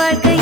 வாழ்க்கை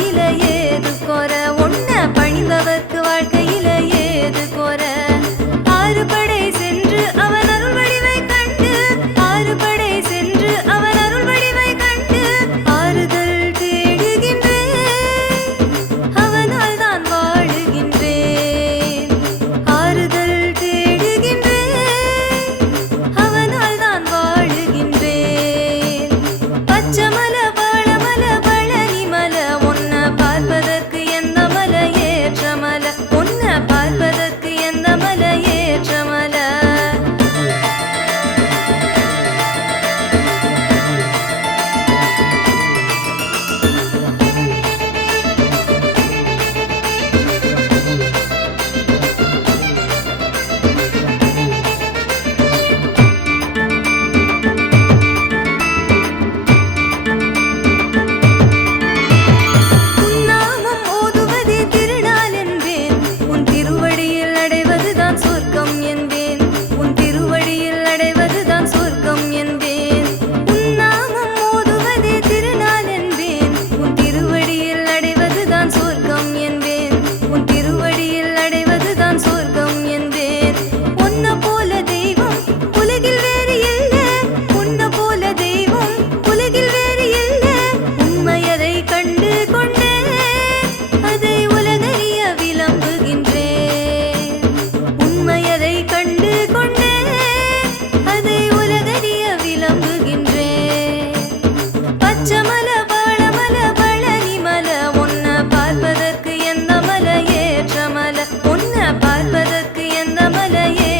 yeah.